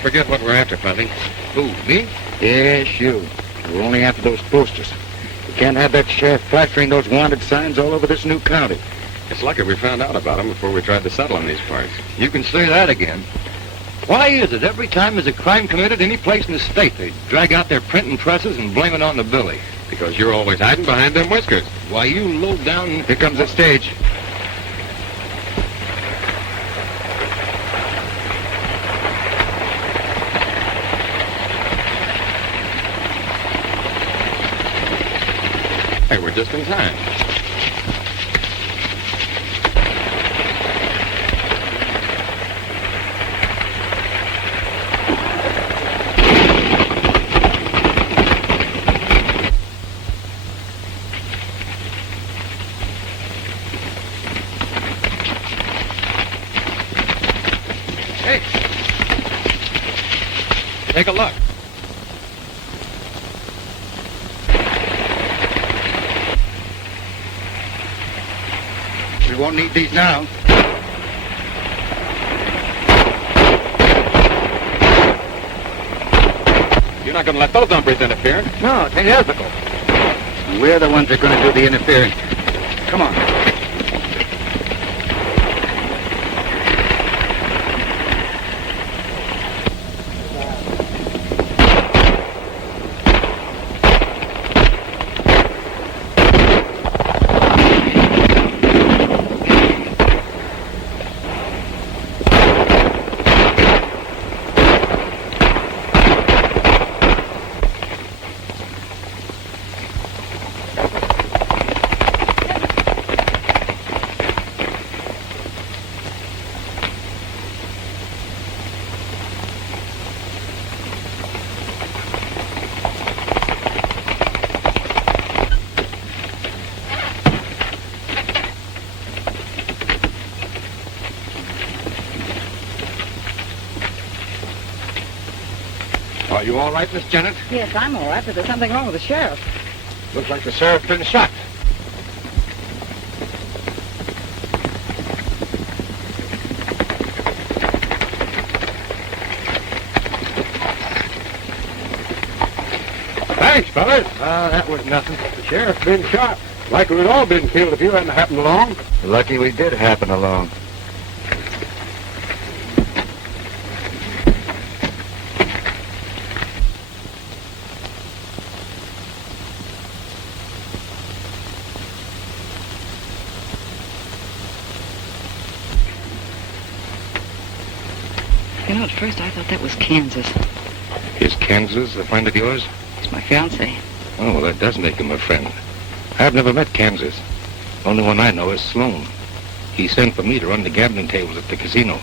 forget what we're after, Fuzzy. Who, me? Yes, you. We're only after those posters. We can't have that sheriff plastering those wanted signs all over this new county. It's lucky we found out about them before we tried to settle in these parts. You can say that again. Why is it every time there's a crime committed any place in the state, they drag out their printing presses and blame it on the Billy? Because you're always hiding behind them whiskers. Why, you low down... Here comes the stage. Hey, we're just in time. Hey! Take a look. We won't need these now. You're not going to let those hombres interfere. No, it ain't ethical. We're the ones that are going to do the interfering. Come on. Are you all right, Miss Janet? Yes, I'm all right, but there's something wrong with the sheriff. Looks like the sheriff's been shot. Thanks, fellas. That was nothing. The sheriff's been shot. Likely we'd all been killed if you hadn't happened along. Lucky we did happen along. You know, at first I thought that was Kansas. Is Kansas a friend of yours? It's my fiancé. Oh, well, that does make him a friend. I've never met Kansas. Only one I know is Sloane. He sent for me to run the gambling tables at the casino.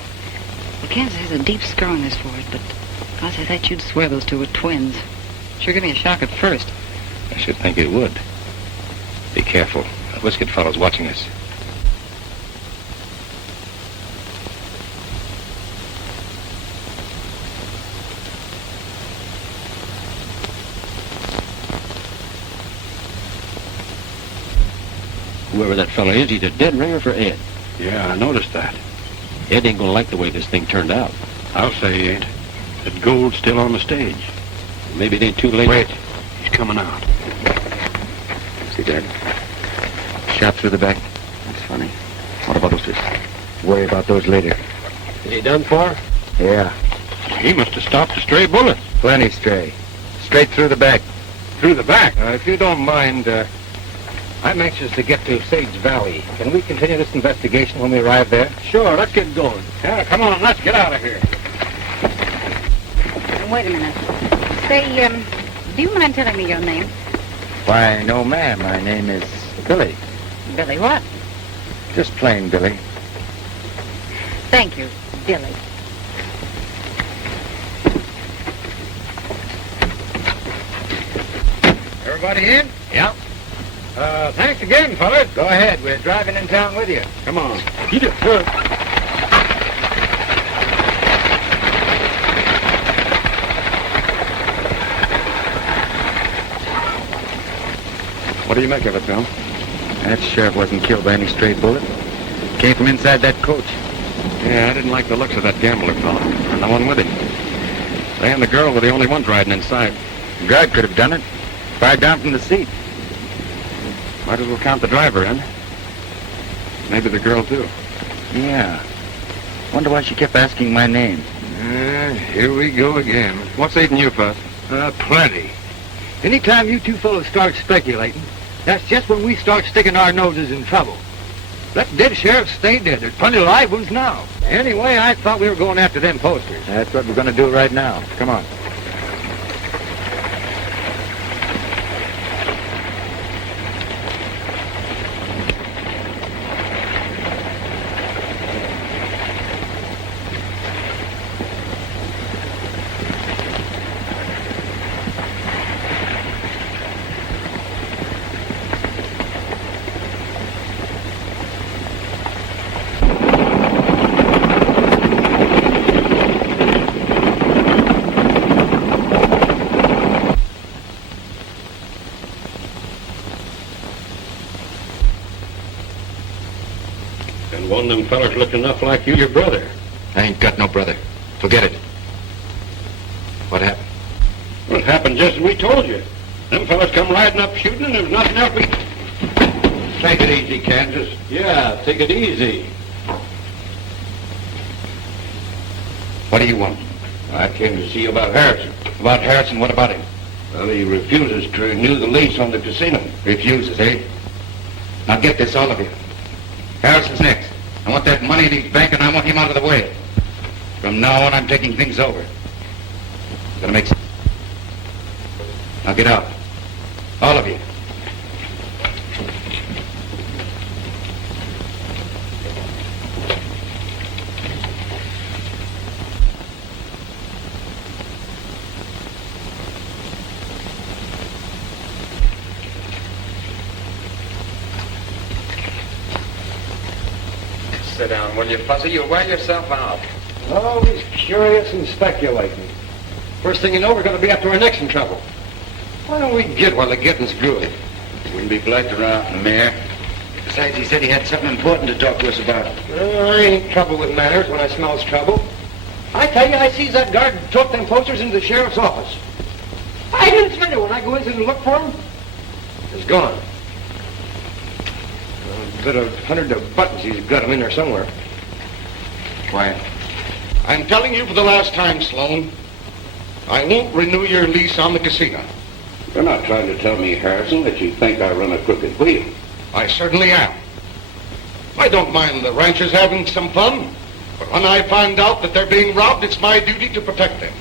Well, Kansas has a deep scar on his forehead, but I thought you'd swear those two were twins. Sure gave me a shock at first. I should think it would. Be careful. A whiskered fellow's watching us. Whoever that fella is, he's a dead ringer for Ed. Yeah, I noticed that. Ed ain't gonna like the way this thing turned out. I'll say he ain't. That gold's still on the stage. Maybe it ain't too late. Wait. He's coming out. See that? Shot through the back. That's funny. What about those fish? Worry about those later. Is he done for? Yeah, He must have stopped a stray bullet. plenty stray. Straight through the back. Through the back. If you don't mind, I'm anxious to get to Sage Valley. Can we continue this investigation when we arrive there? Sure, let's get going. Yeah, come on, let's get out of here. Wait a minute. Say, do you mind telling me your name? Why, no, ma'am. My name is Billy. Billy what? Just plain Billy. Thank you, Billy. Everybody in? Yeah. Thanks again, fellas. Go ahead. We're driving in town with you. Come on. You just took. What do you make of it, Bill? That sheriff wasn't killed by any stray bullet. Came from inside that coach. Yeah, I didn't like the looks of that gambler fellow. No one with him. They and the girl were the only ones riding inside. The guard could have done it. Fired down from the seat. Might as well count the driver in. Maybe the girl, too. Yeah. Wonder why she kept asking my name. Here we go again. What's eating you, Fuss? Plenty. Anytime you two fellows start speculating, that's just when we start sticking our noses in trouble. Let dead sheriffs stay dead. There's plenty of live ones now. Anyway, I thought we were going after them posters. That's what we're going to do right now. Come on. One of them fellers looked enough like you, your brother. I ain't got no brother. Forget it. What happened? Well, it happened just as we told you. Them fellas come riding up shooting, and there was nothing else we... Take it easy, Kansas. Yeah, take it easy. What do you want? I came to see you about Harrison. About Harrison, what about him? Well, he refuses to renew the lease on the casino. Refuses, eh? Now get this, all of you. Harrison's next. I want that money in his bank, and I want him out of the way. From now on, I'm taking things over. Gonna make sense. Now get out. All of you. Sit down, will you, Fuzzy? You'll wear yourself out. Always curious and speculating. First thing you know, we're going to be after our necks in trouble. Why don't we get while the getting's good? Wouldn't be blacked around the mayor. Besides, he said he had something important to talk to us about. I ain't trouble with manners when I smells trouble. I tell you, I sees that guard tote them posters into the sheriff's office. 5 minutes later, when I go in to look for them, it's gone. A bit of hundred of buttons, he's got them in there somewhere. Quiet. I'm telling you for the last time, Sloane, I won't renew your lease on the casino. You're not trying to tell me, Harrison, that you think I run a crooked wheel. I certainly am. I don't mind the ranchers having some fun, but when I find out that they're being robbed, it's my duty to protect them.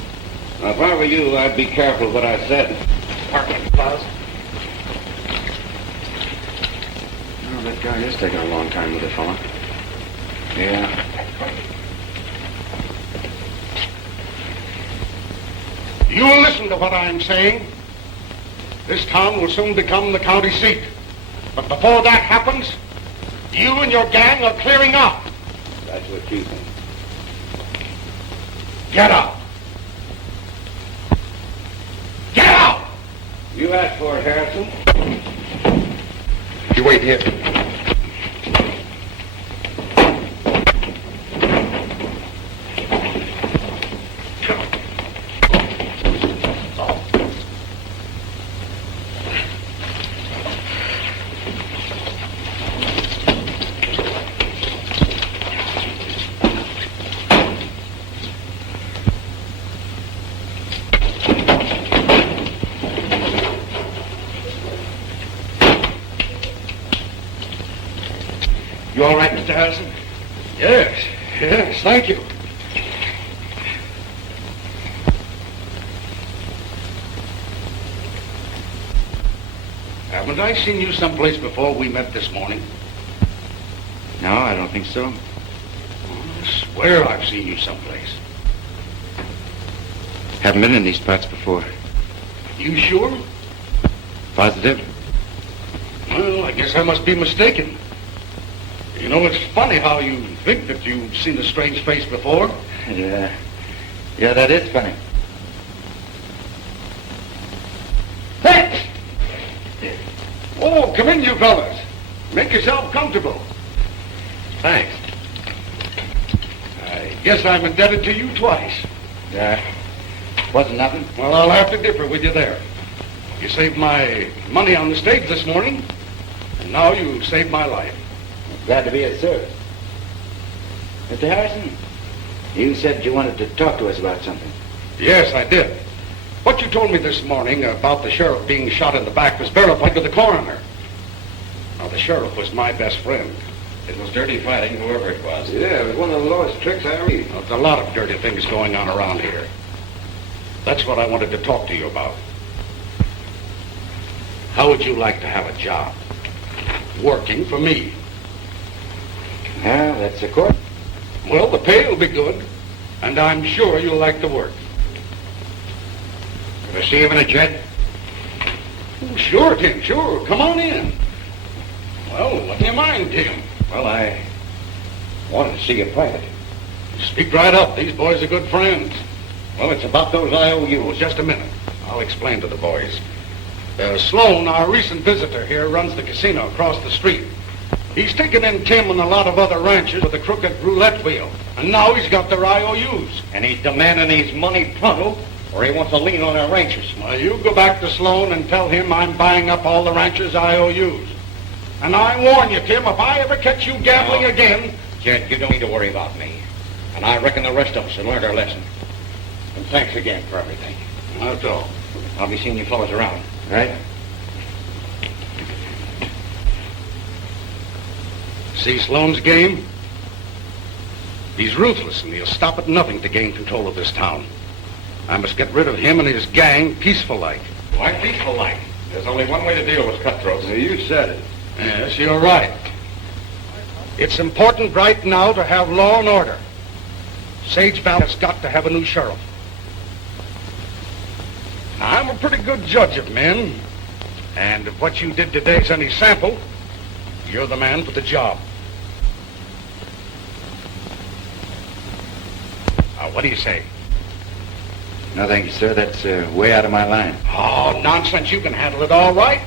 Now, if I were you, I'd be careful what I said. Pardon, Buzz. Oh, that guy is taking a long time with the fella. Yeah. You'll listen to what I'm saying. This town will soon become the county seat. But before that happens, you and your gang are clearing out. That's what you think. Get out. Get out! You asked for it, Harrison. You wait here. You all right, Mr. Harrison? Yes, thank you. Haven't I seen you someplace before we met this morning? No, I don't think so. I swear I've seen you someplace. Haven't been in these parts before. You sure? Positive? Well, I guess I must be mistaken. You know, it's funny how you think that you've seen a strange face before. Yeah. Yeah, that is funny. Hey! Oh, come in, you fellas. Make yourself comfortable. Thanks. I guess I'm indebted to you twice. Yeah. Wasn't nothing. Well, I'll have to differ with you there. You saved my money on the stage this morning, and now you saved my life. Glad to be of service. Mr. Harrison, you said you wanted to talk to us about something. Yes, I did. What you told me this morning about the sheriff being shot in the back was verified to the coroner. Now, the sheriff was my best friend. It was dirty fighting, whoever it was. Yeah, it was one of the lowest tricks I ever used. There's a lot of dirty things going on around here. That's what I wanted to talk to you about. How would you like to have a job? Working for me. Well, that's a court. Well, the pay will be good, and I'm sure you'll like the work. Ever see him in a jet? Oh, sure, Tim, sure. Come on in. Well, what do you mind, Tim? Well, I wanted to see you private. Speak right up. These boys are good friends. Well, it's about those IOUs. Just a minute. I'll explain to the boys. Sloane, our recent visitor here, runs the casino across the street. He's taken in Tim and a lot of other ranchers with a crooked roulette wheel. And now he's got their IOUs. And he's demanding his money pronto, or he wants a lien on our ranchers. Well, you go back to Sloane and tell him I'm buying up all the ranchers' IOUs. And I warn you, Tim, if I ever catch you gambling again... Jed, you don't need to worry about me. And I reckon the rest of us have learned our lesson. And thanks again for everything. That's all. I'll be seeing you fellows around, right? See Sloane's game? He's ruthless, and he'll stop at nothing to gain control of this town. I must get rid of him and his gang peaceful-like. Why peaceful-like? There's only one way to deal with cutthroats. You said it. Yes, you're right. It's important right now to have law and order. Sage Valley has got to have a new sheriff. Now, I'm a pretty good judge of men, and if what you did today is any sample, you're the man for the job. Now, what do you say? No, thank you, sir. That's way out of my line. Oh, nonsense. You can handle it all right.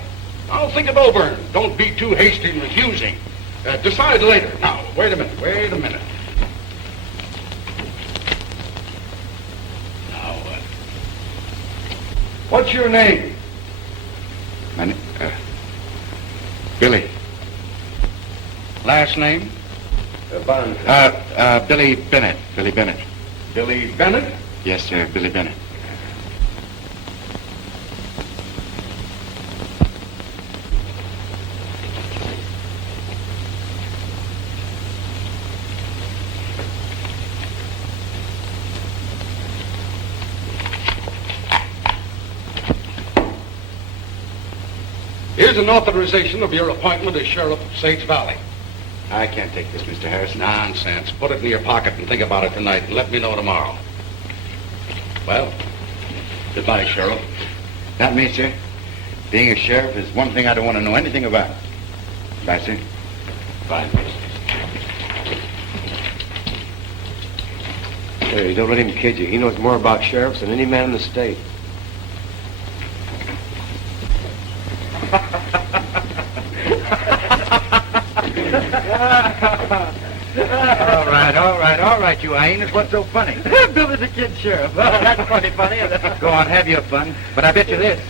I'll think it over, and don't be too hasty in refusing. Decide later. Now, wait a minute. Now, what's your name? My name, Billy. Last name? Bond. Billy Bennett. Billy Bennett. Billy Bennett? Yes, sir, Billy Bennett. Here's an authorization of your appointment as sheriff of Sage Valley. I can't take this, Mr. Harrison. Nonsense. Put it in your pocket and think about it tonight and let me know tomorrow. Well, goodbye, Sheriff. Not me, sir. Being a sheriff is one thing I don't want to know anything about. Bye, sir. Bye. Hey, don't let him kid you. He knows more about sheriffs than any man in the state. All right, you hyenas. What's so funny? Billy's a kid sheriff. That's funny. Go on, have your fun. But I bet you this.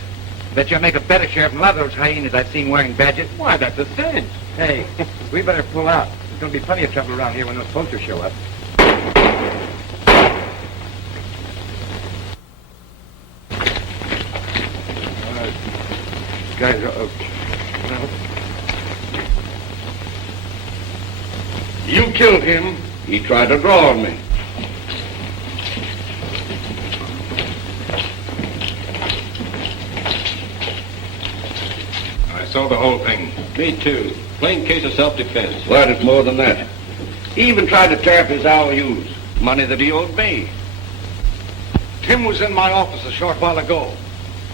Bet you'll make a better sheriff than a lot of those hyenas I've seen wearing badges. Why, that's a cinch. Hey, we better pull out. There's going to be plenty of trouble around here when those posters show up. Guys, You killed him. He tried to draw on me. I saw the whole thing. Me too. Plain case of self-defense. Well, it's more than that. He even tried to tear up his IOUs, money that he owed me. Tim was in my office a short while ago.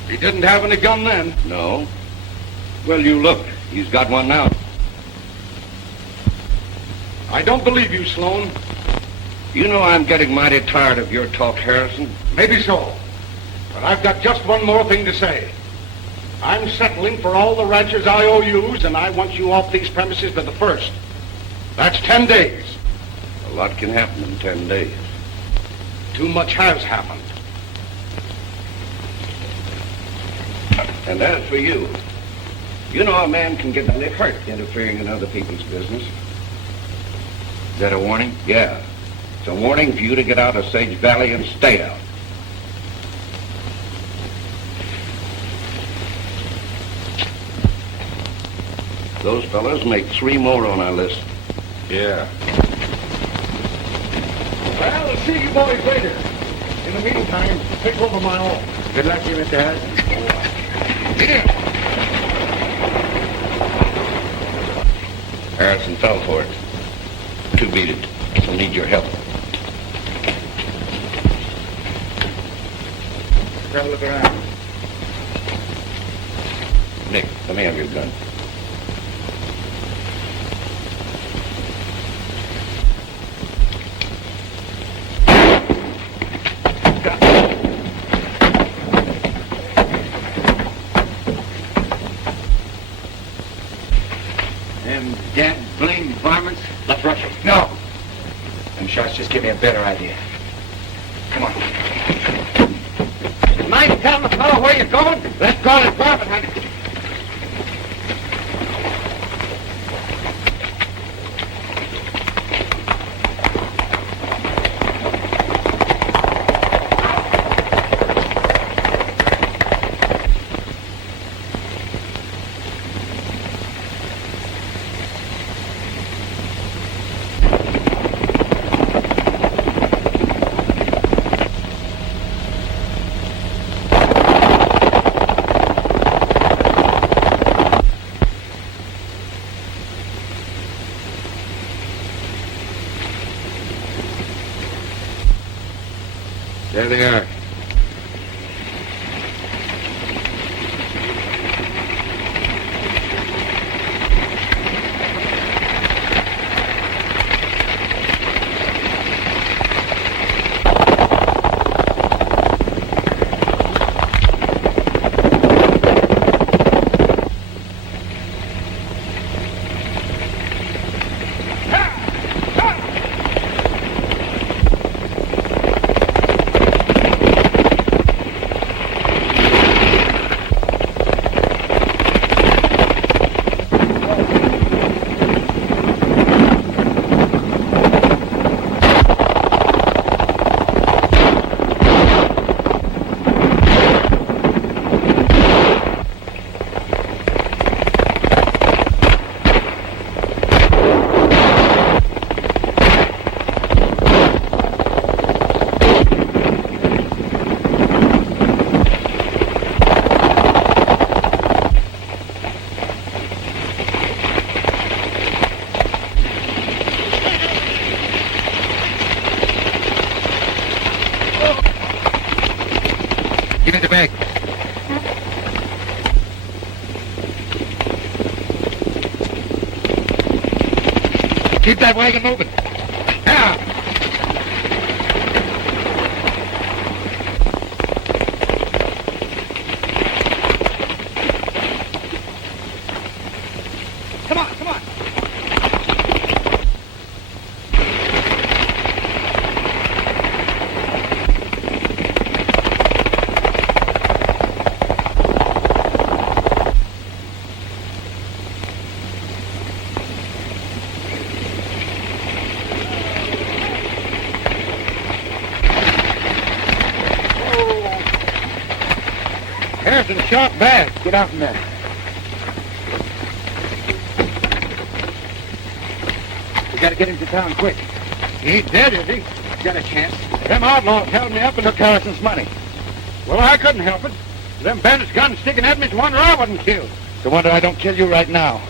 He didn't have any gun then. No. Well, you look. He's got one now. I don't believe you, Sloane. You know I'm getting mighty tired of your talk, Harrison. Maybe so. But I've got just one more thing to say. I'm settling for all the ranchers' IOUs, and I want you off these premises by the 1st. That's 10 days. A lot can happen in 10 days. Too much has happened. And as for you, you know a man can get hurt interfering in other people's business. Is that a warning? Yeah. It's a warning for you to get out of Sage Valley and stay out. Those fellas make 3 more on our list. Yeah. Well, I'll see you boys later. In the meantime, take over my own. Good luck to you, Mr. Harrison. Harrison fell for it. 2 beat it. He'll need your help. Let's have a look around. Nick, let me have your gun. Them dead blamed varmints. Let's rush him. No. Them shots just give me a better idea. Come on. Mind telling the fellow where you're going? Let's call it profit hunting. There they are. Give me the bag. Keep that wagon moving. Now. Come on, come on. Harrison shot bad. Get out from there. We gotta get him to town quick. He ain't dead, is he? Got a chance. Them outlaws held me up and took Harrison's money. Well, I couldn't help it. Them bandits guns sticking at me's wonder I wasn't killed. No wonder I don't kill you right now.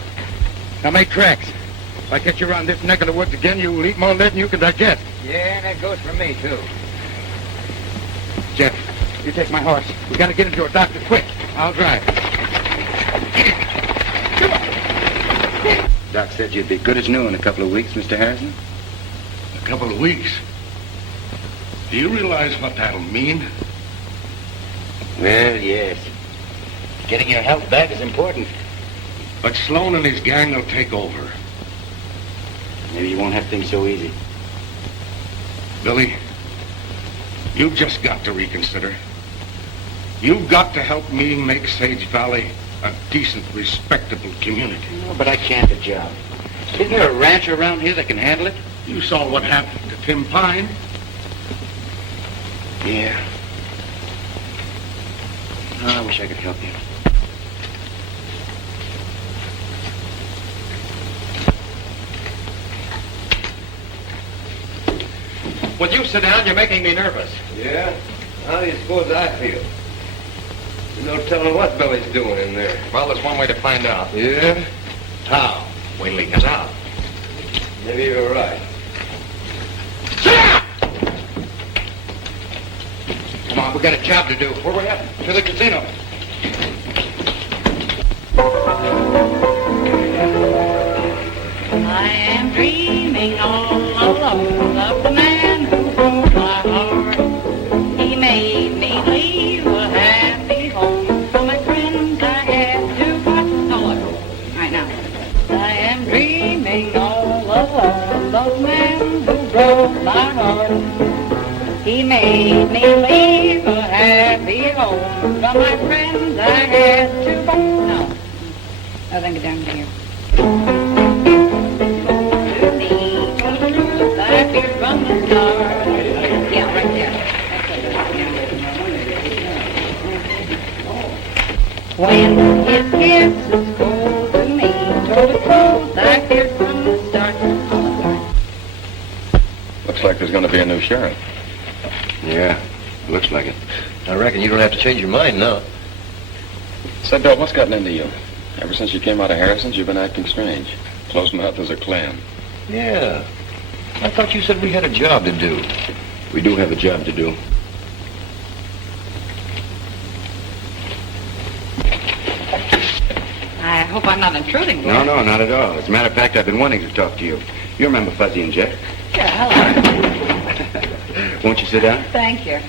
Now make tracks. If I catch you around this neck of the woods again, you'll eat more lead than you can digest. Yeah, that goes for me, too. Jeff, you take my horse. We gotta get him to a doctor quick. I'll drive. Come on. Doc said you'd be good as new in a couple of weeks, Mr. Harrison. A couple of weeks. Do you realize what that'll mean? Well, yes. Getting your health back is important. But Sloane and his gang will take over. Maybe you won't have things so easy. Billy, you've just got to reconsider. You've got to help me make Sage Valley a decent, respectable community. No, but I can't the job. Isn't there a rancher around here that can handle it? You saw what happened to Tim Pine. Yeah. Oh, I wish I could help you. Would you sit down? You're making me nervous. Yeah? How do you suppose I feel? You no telling what Billy's doing in there. Well, there's one way to find out. Yeah? How? Wait till he gets out. Maybe you're right. Come on, we got a job to do. Where we at? To the casino. I am dreaming all alone of the man who broke my heart. He made me leave a happy home for my friends I had to part. No, right now. I am dreaming all alone of the man who broke my heart. He made me leave a happy home for my friends I had to part. No. I think down here. From the start. Yeah, right there. When his kisses go to me, told the truth I feared from the start. Looks like there's going to be a new sheriff. Yeah, looks like it. I reckon you don't have to change your mind now. Say, Bill, what's gotten into you? Ever since you came out of Harrison's, you've been acting strange. Close mouth as a clam. Yeah. I thought you said we had a job to do. We do have a job to do. I hope I'm not intruding. No, not at all. As a matter of fact, I've been wanting to talk to you. You remember Fuzzy and Jeff? Yeah, hello. Won't you sit down? Thank you.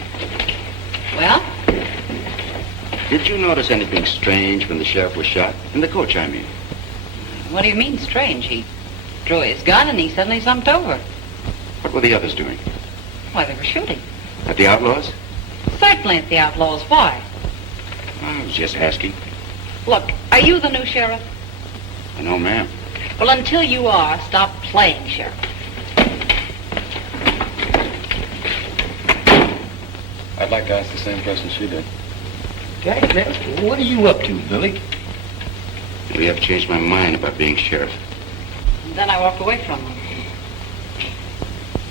Well? Did you notice anything strange when the sheriff was shot? In the coach, I mean. What do you mean strange? He drew his gun and he suddenly slumped over. What were the others doing? Why, they were shooting. At the outlaws? Certainly at the outlaws. Why? I was just asking. Look, are you the new sheriff? No, ma'am. Well, until you are, stop playing sheriff. I'd like to ask the same question she did. Dad, what are you up to, Billy? Maybe I've changed my mind about being sheriff. And then I walked away from them.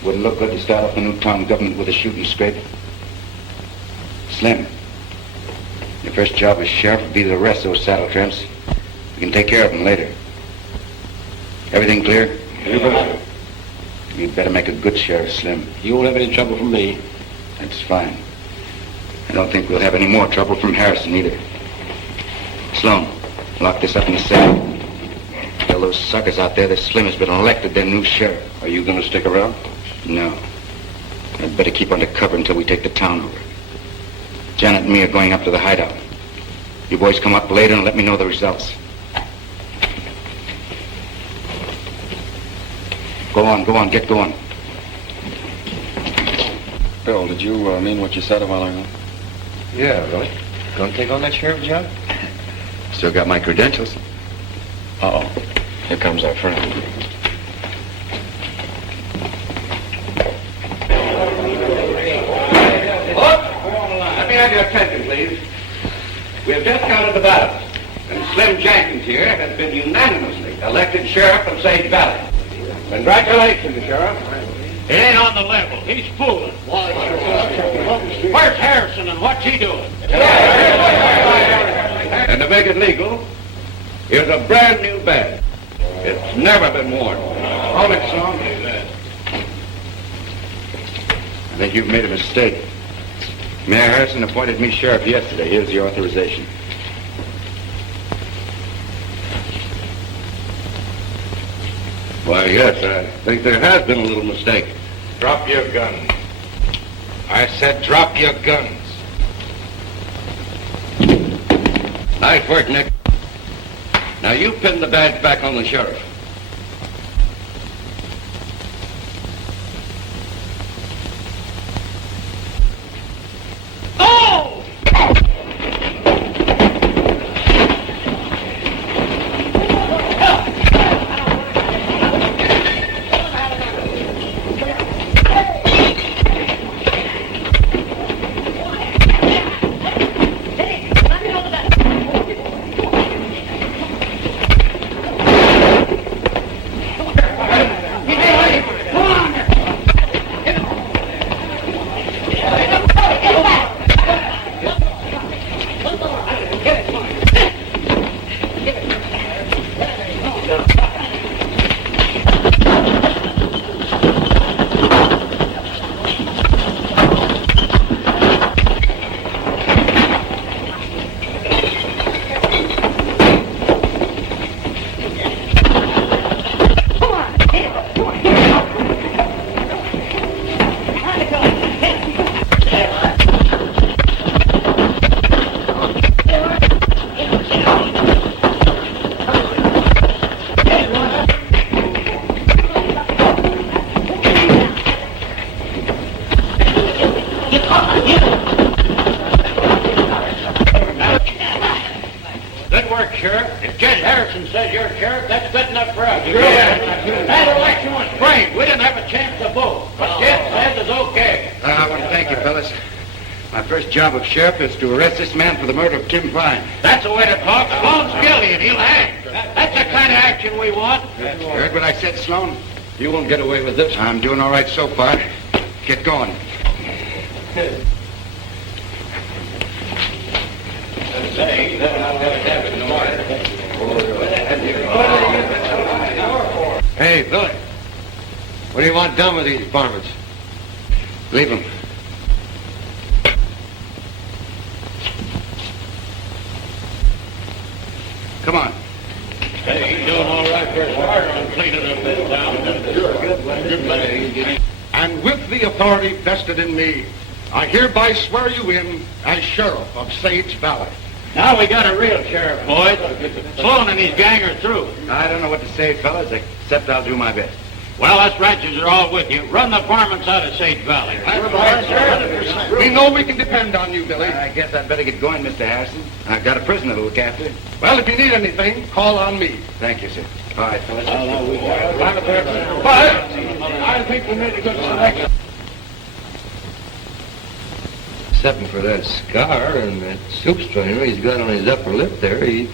Wouldn't look good to start off the new town government with a shooting scrape. Slim, your first job as sheriff would be to arrest those saddle tramps. We can take care of them later. Everything clear? Yeah. You'd better make a good sheriff, Slim. You won't have any trouble from me. That's fine. I don't think we'll have any more trouble from Harrison either. Sloane, lock this up in the safe. Tell those suckers out there that Slim has been elected their new sheriff. Are you going to stick around? No. I'd better keep under cover until we take the town over. Janet and me are going up to the hideout. You boys come up later and let me know the results. Go on, get going. Bill, did you mean what you said a while ago? Yeah, really. Going to take on that sheriff job? Still got my credentials. Uh-oh. Here comes our friend. Let me have your attention, please. We have just counted the ballots, and Slim Jenkins here has been unanimously elected sheriff of Sage Valley. Congratulations, Sheriff. He ain't on the level. He's fooling. Where's Harrison and what's he doing? And to make it legal, here's a brand new badge. It's never been worn. Hold it, Sloane. I think you've made a mistake. Mayor Harrison appointed me sheriff yesterday. Here's the authorization. Why, yes, I think there has been a little mistake. Drop your guns. I said drop your guns. Nice work, Nick. Now you pin the badge back on the sheriff. Oh! Sheriff. That's good enough for us. That election was framed. We didn't have a chance to vote. But Jed says it's okay. I want to thank you, fellas. My first job of sheriff is to arrest this man for the murder of Tim Fine. That's the way to talk. Sloane's guilty and he'll hang. That's the kind of action we want. You heard what I said, Sloane? You won't get away with this. I'm doing all right so far. Get going. Hey, Billy. What do you want done with these varmints? Leave him. Come on. Hey, he's doing all right for a starter on cleaning up this town. And with the authority vested in me, I hereby swear you in as sheriff of Sage Valley. Now we got a real sheriff, boys. Sloane and his gang are through. I don't know what to say, fellas, except I'll do my best. Well, us ranchers are all with you. Run the varmints out of Sage Valley. We know we can depend on you, Billy. I guess I'd better get going, Mr. Harrison. I've got a prisoner to look after. Well, if you need anything, call on me. Thank you, sir. All right, fellas. But I think we made a good selection. Except for that scar and that soup strainer he's got on his upper lip there, he's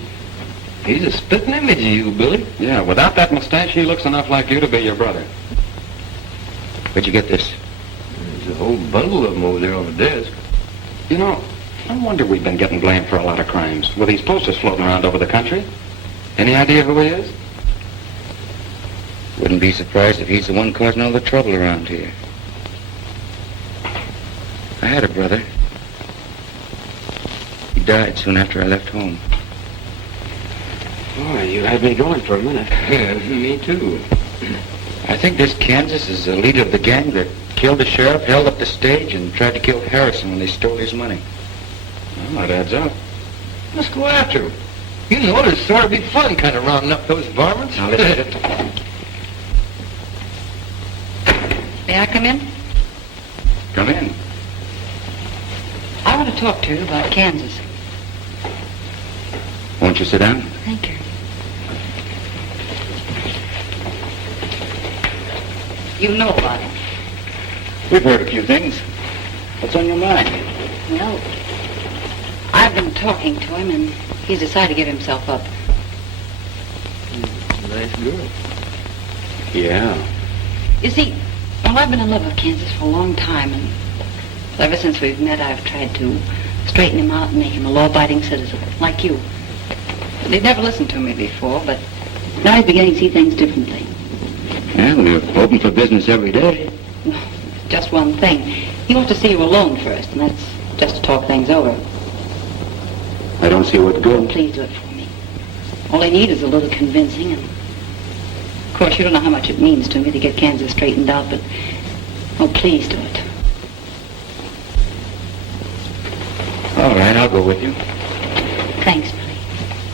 a spitting image of you, Billy. Yeah, without that mustache, he looks enough like you to be your brother. Where'd you get this? There's a whole bundle of them over there on the desk. You know, I wonder we've been getting blamed for a lot of crimes with these posters floating around over the country. Any idea who he is? Wouldn't be surprised if he's the one causing all the trouble around here. I had a brother. He died soon after I left home. Boy, you had me going for a minute. Yeah, me too. I think this Kansas is the leader of the gang that killed the sheriff, held up the stage, and tried to kill Harrison when they stole his money. Well, that adds up. Let's go after him. You know, it'd sort of be fun kind of rounding up those varmints. Now, listen. May I come in? Come in. I want to talk to you about Kansas. Won't you sit down? Thank you. You know about him. We've heard a few things. What's on your mind? Well, I've been talking to him, and he's decided to give himself up. Nice girl. Yeah. You see, well, I've been in love with Kansas for a long time, and ever since we've met, I've tried to straighten him out and make him a law-abiding citizen, like you. He'd never listened to me before, but now he's beginning to see things differently. Yeah, we're open for business every day. No, just one thing. He wants to see you alone first, and that's just to talk things over. I don't see what good. Please do it for me. All I need is a little convincing, and of course you don't know how much it means to me to get Kansas straightened out, but oh, please do it. All right, I'll go with you. Thanks, Billy.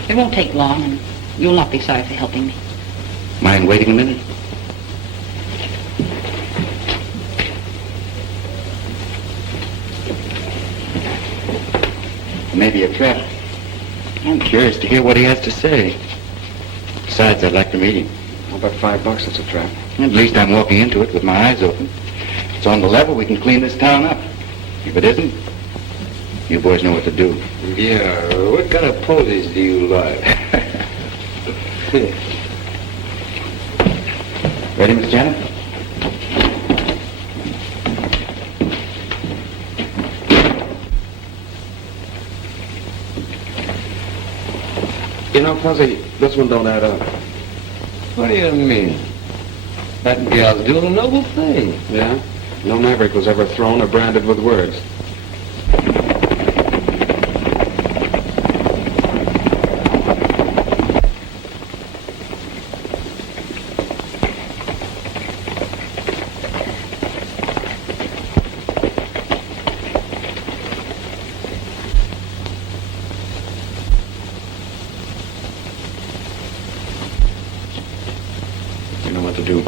It won't take long, and you'll not be sorry for helping me. Mind waiting a minute? Maybe a trap. I'm curious to hear what he has to say. Besides, I'd like to meet him. How about $5? It's a trap. At least I'm walking into it with my eyes open. If it's on the level, we can clean this town up. If it isn't, you boys know what to do. Yeah, what kind of poses do you like? Ready, Miss Janet? You know, Fuzzy, this one don't add up. What do you mean? That gal's doing a noble thing. Yeah? No maverick was ever thrown or branded with words. You know what to do.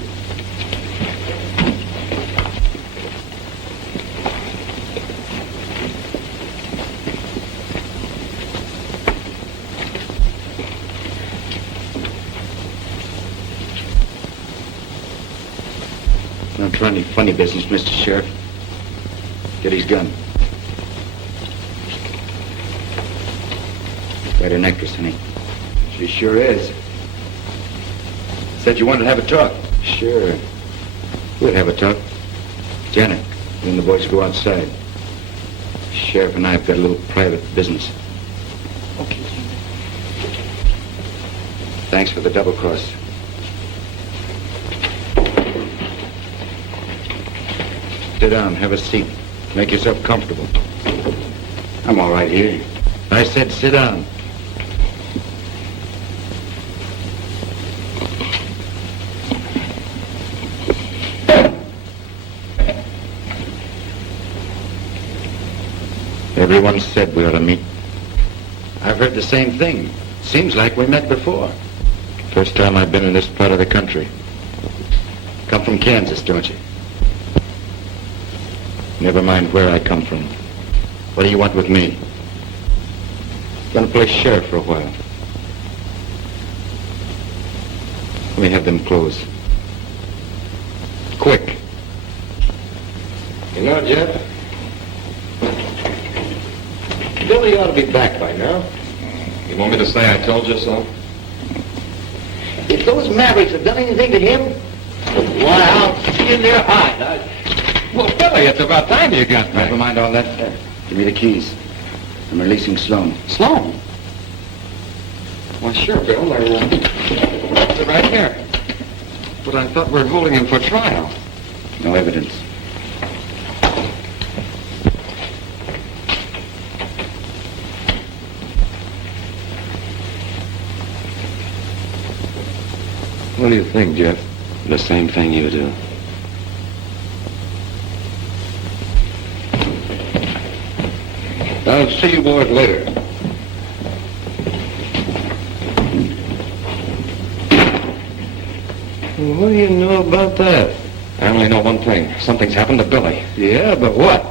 Don't try any funny business, Mr. Sheriff. Get his gun. Quite an actress, honey. She sure is. Said you wanted to have a talk. Sure. We'll have a talk. Janet, you and the boys go outside. Sheriff and I have got a little private business. Okay, Jim. Thanks for the double cross. Sit down, have a seat. Make yourself comfortable. I'm all right here. I said sit down. Everyone said we ought to meet. I've heard the same thing. Seems like we met before. First time I've been in this part of the country. Come from Kansas, don't you? Never mind where I come from. What do you want with me? Gonna play sheriff for a while. Let me have them clothes. Quick. You know, Jeff, Billy ought to be back by now. You want me to say I told you so? If those Mavericks have done anything to him, why, I'll skin their hide. Well, Billy, it's about time you got back. Never mind all that. Give me the keys. I'm releasing Sloane. Sloane? Well, sure, Bill. They're right here. But I thought we were holding him for trial. No evidence. What do you think, Jeff? The same thing you do. I'll see you boys later. Well, what do you know about that? I only know one thing. Something's happened to Billy. Yeah, but what?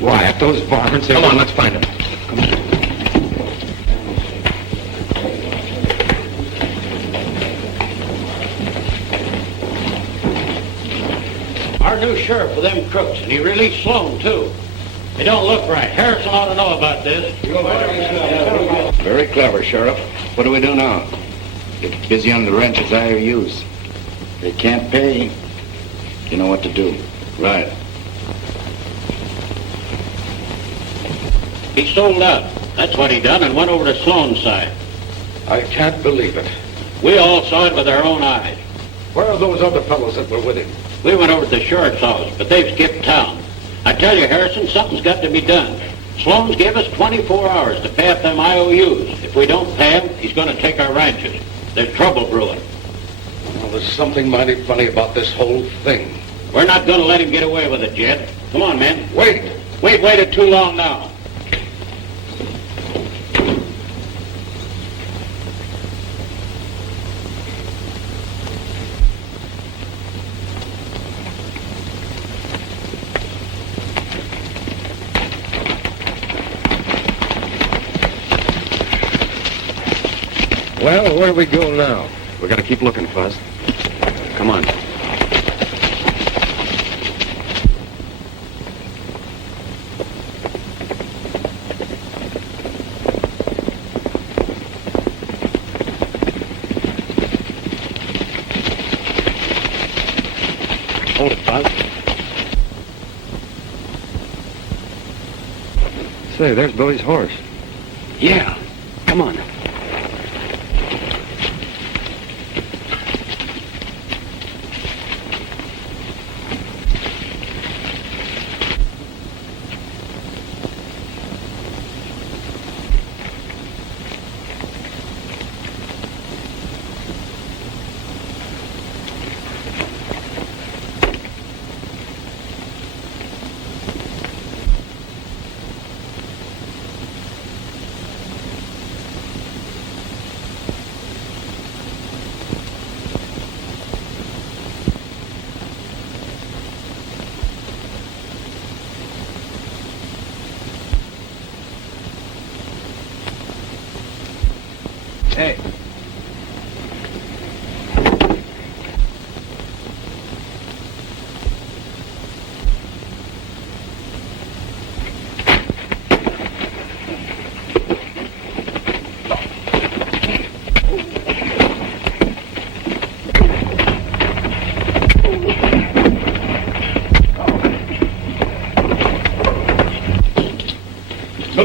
Why, if those varmints... Come on, let's find him. Come on. Our new sheriff with them crooks, and he released Sloane, too. They don't look right. Harrison ought to know about this. Very clever, Sheriff. What do we do now? Get busy on the ranches IOUs. They can't pay. You know what to do. Right. He sold out. That's what he done, and went over to Sloane's side. I can't believe it. We all saw it with our own eyes. Where are those other fellows that were with him? We went over to the sheriff's office, but they've skipped town. I tell you, Harrison, something's got to be done. Sloane's gave us 24 hours to pay up them IOUs. If we don't pay him, he's going to take our ranches. There's trouble brewing. Well, there's something mighty funny about this whole thing. We're not going to let him get away with it, Jed. Come on, men. Wait! We've waited too long now. Well, where do we go now? We gotta keep looking, Fuzz. Come on. Hold it, Buzz. Say, there's Billy's horse. Yeah. Come on. Hey.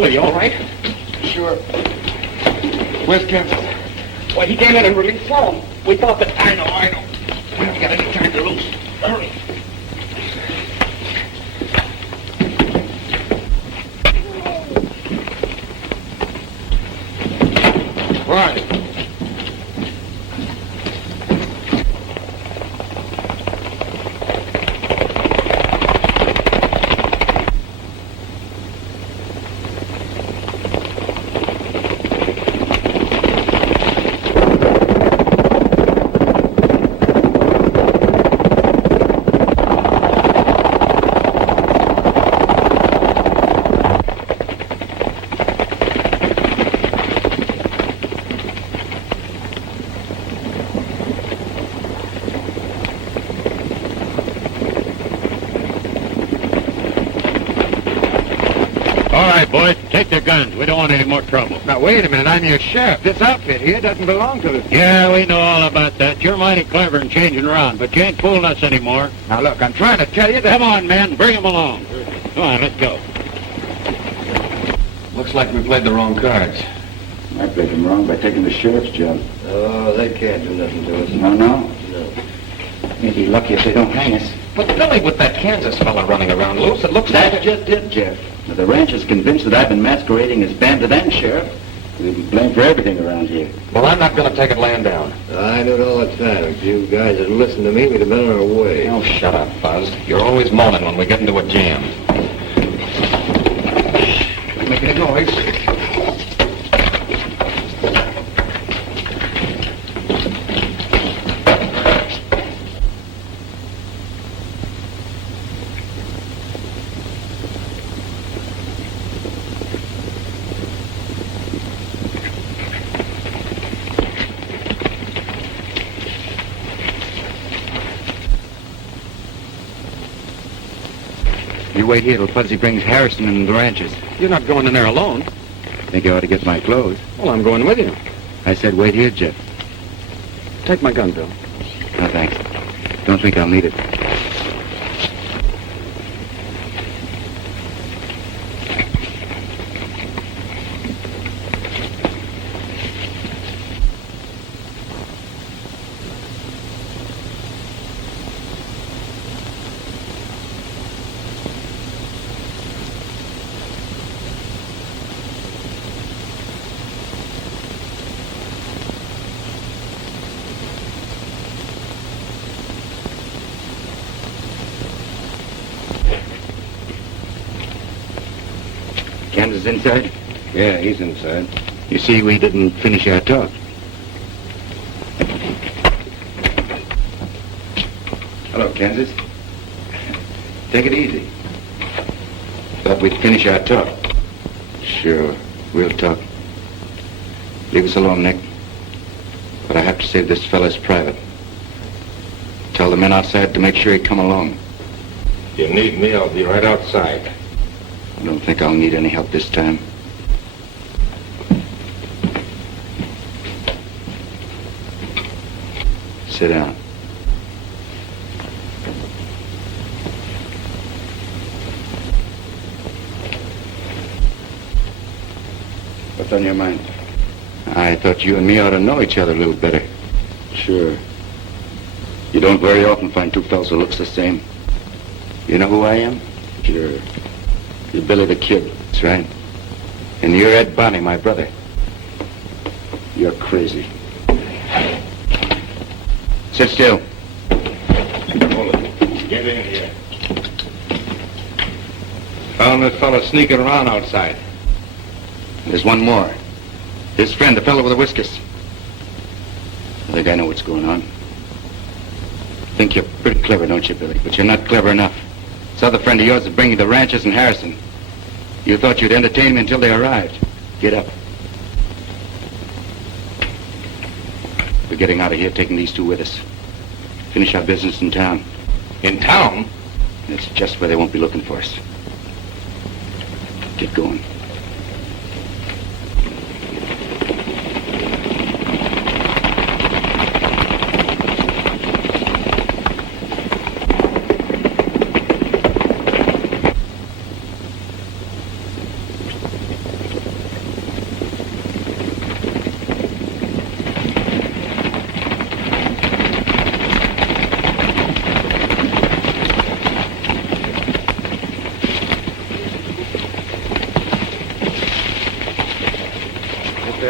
Billy, you all right? Sure. Where's Kansas? Why, he came in and released Sloane. We thought that... I know. We haven't got any time to lose. Hurry. Right. All right, boys, take their guns. We don't want any more trouble. Now, wait a minute. I'm your sheriff. This outfit here doesn't belong to the... Yeah, we know all about that. You're mighty clever in changing around, but you ain't fooling us anymore. Now, look, I'm trying to tell you that... Come on, men, bring him along. Come on, let's go. Looks like we played the wrong cards. I played them wrong by taking the sheriff's job. Oh, they can't do nothing to us. No. No. We'd be lucky if they don't hang us. But Billy, with that Kansas fella running around loose, it looks like... That's just it, Jeff. Now, the ranch is convinced that I've been masquerading as bandit and sheriff. We'll be blamed for everything around here. Well, I'm not going to take it laying down. I knew it all the time. If you guys had listened to me, we'd have been on our way. Oh, shut up, Buzz. You're always moaning when we get into a jam. Making a noise. You wait here till Fuzzy brings Harrison and the ranches. You're not going in there alone. Think I ought to get my clothes. Well, I'm going with you. I said wait here, Jeff. Take my gun, Bill. No, thanks. Don't think I'll need it. Kansas inside? Yeah, he's inside. You see, we didn't finish our talk. Hello, Kansas. Take it easy. Thought we'd finish our talk. Sure, we'll talk. Leave us alone, Nick. But I have to save this fella's private. Tell the men outside to make sure he come along. If you need me, I'll be right outside. I don't think I'll need any help this time. Sit down. What's on your mind? I thought you and me ought to know each other a little better. Sure. You don't very often find two fellows who looks the same. You know who I am? Sure. You're Billy the Kid. That's right. And you're Ed Bonney, my brother. You're crazy. Sit still. Hold it. Get in here. Found this fellow sneaking around outside. There's one more. His friend, the fellow with the whiskers. I think I know what's going on. Think you're pretty clever, don't you, Billy? But you're not clever enough. This other friend of yours is bringing the ranchers and Harrison. You thought you'd entertain me until they arrived. Get up. We're getting out of here, taking these two with us. Finish our business in town. In town? It's just where they won't be looking for us. Get going.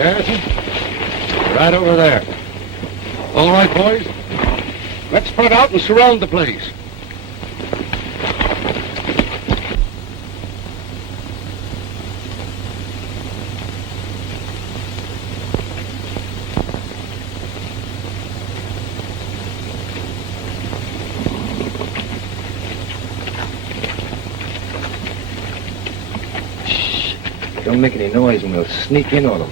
Harrison. Right over there. All right, boys. Let's spread out and surround the place. Don't make any noise and we'll sneak in on them.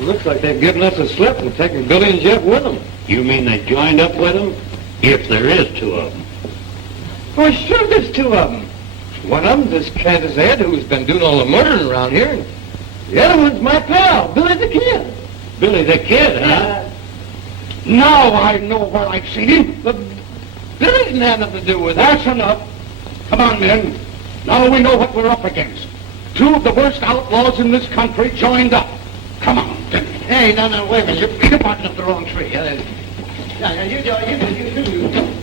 Looks like they've given us a slip and taken Billy and Jeff with them. You mean they joined up with them? If there is two of them. Well, sure there's two of them. One of them's this Kansas Ed who's been doing all the murdering around here. And the other one's my pal, Billy the Kid. Billy the Kid, huh? Now I know where I've seen him. But Billy didn't have nothing to do with it. That's enough. Come on, men. Now we know what we're up against. Two of the worst outlaws in this country joined up. Come on, then. Hey, no, wait a minute. You're barking up the wrong tree. You do.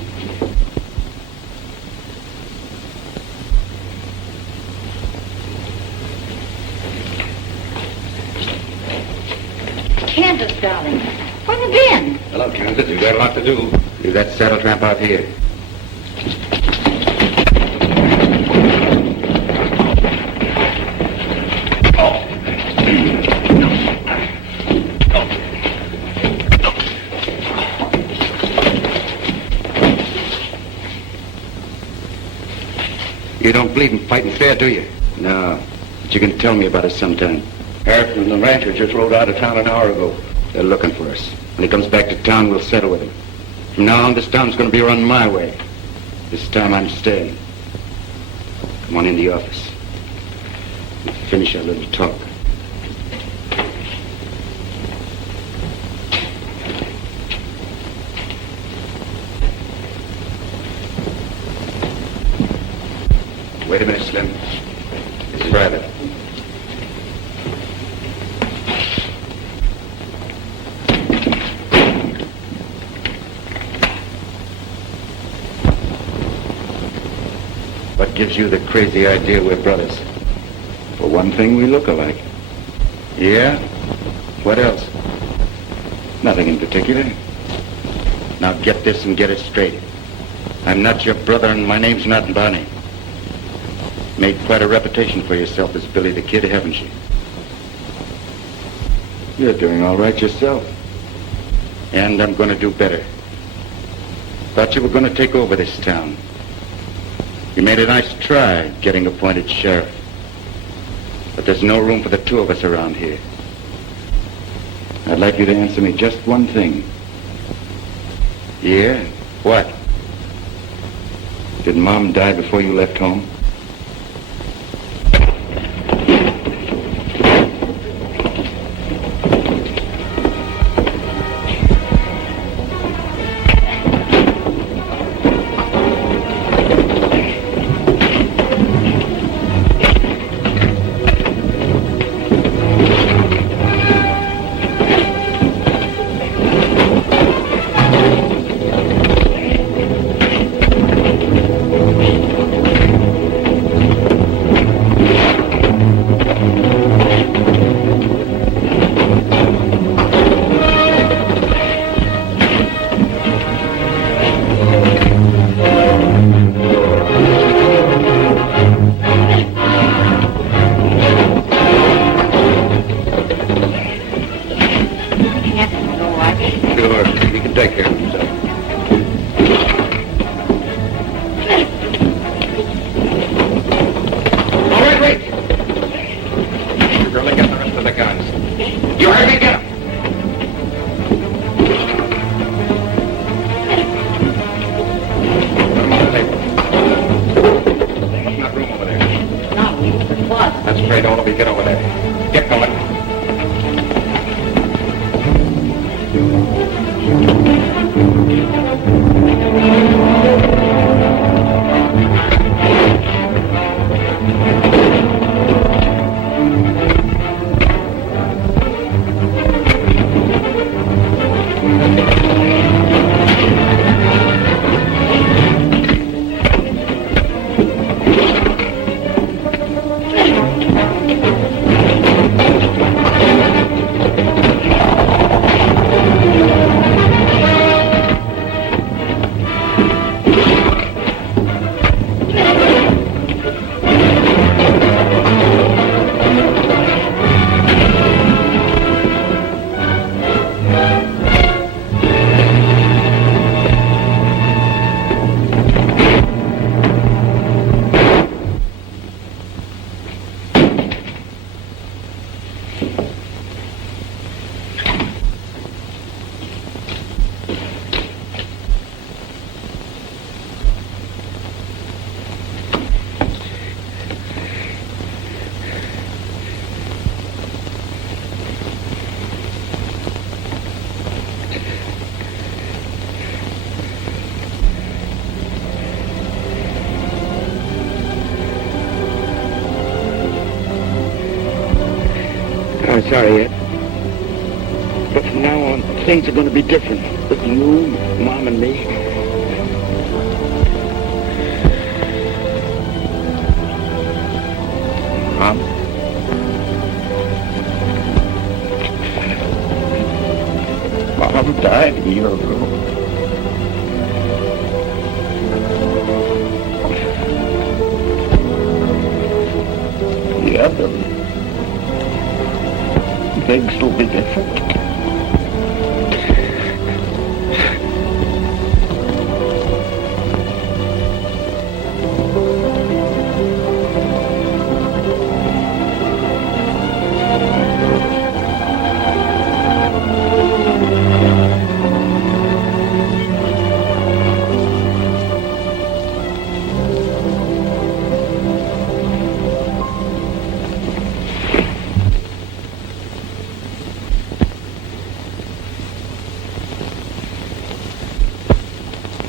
Kansas, darling. Where have you been? Hello, Kansas. You got a lot to do. Leave that saddle tramp out here. You don't believe in fighting fair, do you? No. But you can tell me about it sometime. Harrison and the rancher just rode out of town an hour ago. They're looking for us. When he comes back to town, we'll settle with him. From now on, this town's going to be run my way. This time I'm staying. Come on in the office. We'll finish our little talk. Wait a minute, Slim. This is private. What gives you the crazy idea we're brothers? For one thing, we look alike. Yeah? What else? Nothing in particular. Now get this and get it straight. I'm not your brother and my name's not Bonney. Made quite a reputation for yourself as Billy the Kid, haven't you? You're doing all right yourself. And I'm going to do better. Thought you were going to take over this town. You made a nice try getting appointed sheriff. But there's no room for the two of us around here. I'd like you to answer me just one thing. Yeah? What? Did Mom die before you left home? I'm sorry, Ed. But from now on, things are going to be different. With you, Mom, and me. Mom? Mom died a year ago. Yeah, Billy. Things will be different.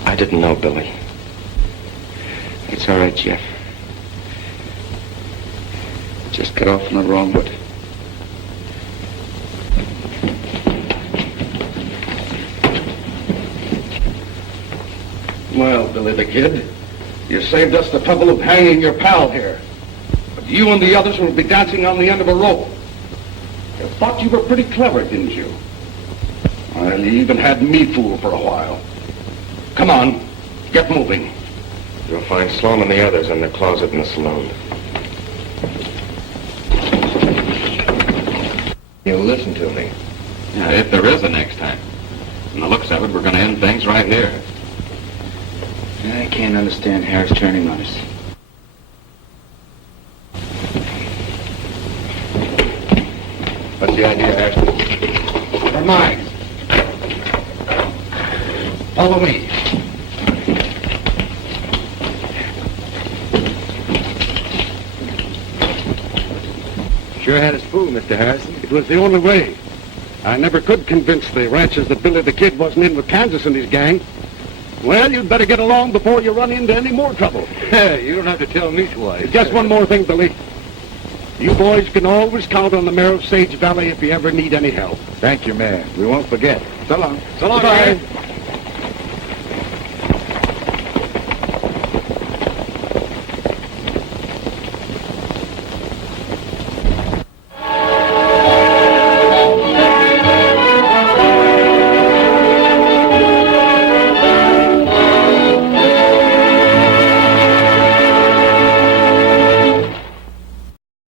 I didn't know, Billy. It's all right, Jeff. Just got off on the wrong foot. Well, Billy the Kid, you saved us the trouble of hanging your pal here. But you and the others will be dancing on the end of a rope. You thought you were pretty clever, didn't you? Well, you even had me fooled for a while. Come on, get moving. You'll find Sloane and the others in the closet in the saloon. You'll listen to me. Yeah, if there is a next time. From the looks of it, we're going to end things right here. I can't understand Harris turning on us. What's the idea, Harris? Never mind. Follow me. Sure had us fooled, Mr. Harrison. It was the only way. I never could convince the ranchers that Billy the Kid wasn't in with Kansas and his gang. Well, you'd better get along before you run into any more trouble. You don't have to tell me twice. Just one more thing, Billy. You boys can always count on the mayor of Sage Valley if you ever need any help. Thank you, Mayor. We won't forget. So long. So long, Goodbye. Harry.